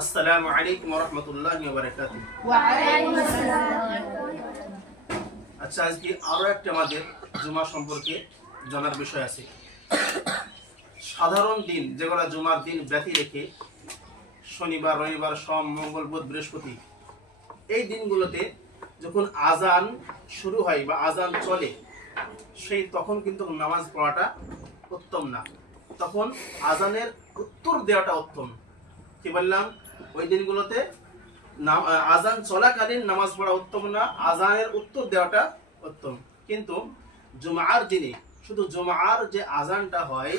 আসসালামু আলাইকুম ওয়া রাহমাতুল্লাহি ওয়া বারাকাতুহু। ওয়া আলাইকুম আসসালাম। আচ্ছা, আজকে আরো একটা আমাদের জুমা সম্পর্কে জানার বিষয় আছে। সাধারণ দিন যেগুলো জুমার দিন ব্যতি রেখে শনিবার, রবিবার, সোম, মঙ্গল, বুধ, বৃহস্পতি এই দিনগুলোতে যখন আজান শুরু হয় বা আজান চলে তখন কিন্তু নামাজ পড়াটা উত্তম না। তখন আজানের উত্তর দেওয়াটা উত্তম। কি বললাম? ওই দিনগুলোতে আজান চলাকালীন নামাজ পড়া উত্তম না, আজানের উত্তর দেওয়াটা উত্তম। কিন্তু জুমার দিনে শুধু জুমার যে আজানটা হয়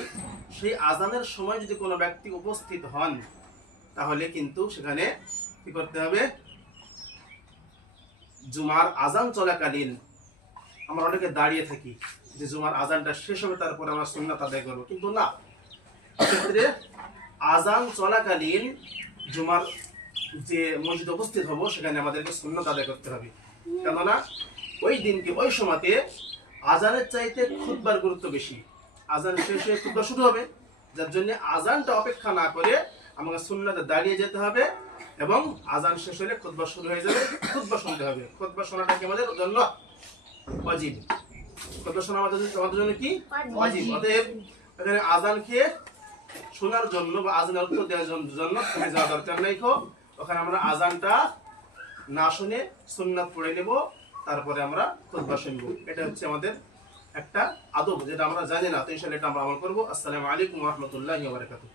সেই আজানের সময় যদি কোনো ব্যক্তি উপস্থিত হন তাহলে কিন্তু সেখানে কি করতে হবে? জুমার আজান চলাকালীন আমরা অনেকে দাঁড়িয়ে থাকি যে জুমার আজানটা শেষ হবে তারপরে আমরা সুন্নাত আদায় করবো, কিন্তু না, ক্ষেত্রে আজান চলাকালীন জুমার যে মসজিদে উপস্থিত হব সেখানে আমাদেরকে সুন্নাত আদায় করতে হবে। কেননা ওই দিনকে ওই সময়তে আজানের চাইতে খুতবার গুরুত্ব বেশি। আজান শেষে খুতবা শুরু হবে, যার জন্য আজানটা অপেক্ষা না করে আমাকে সুন্নাতে দাঁড়িয়ে যেতে হবে এবং আজান শেষ হলে খুতবা শুরু হয়ে যাবে, খুতবা শুনতে হবে। খুতবা শোনাটা কি আমাদের জন্য ওয়াজিব। খুতবা শোনা আমাদের জন্য কি ওয়াজিব। অতএব এখানে আজান খেয়ে শোনার জন্য বা আজানের উত্তর দেওয়ার জন্য থেমে যাওয়া দরকার নাই। ওখানে আমরা আজানটা না শুনে সুন্নাত পড়ে নেব, তারপরে আমরা খুতবা শুনবো। এটা হচ্ছে আমাদের একটা আদব, যেটা আমরা জানি না, তো ইনশাআল্লাহ এটা আমরা আমল করবো। আসসালামু আলাইকুম ওয়া রাহমাতুল্লাহি ওয়া বারাকাতুহু।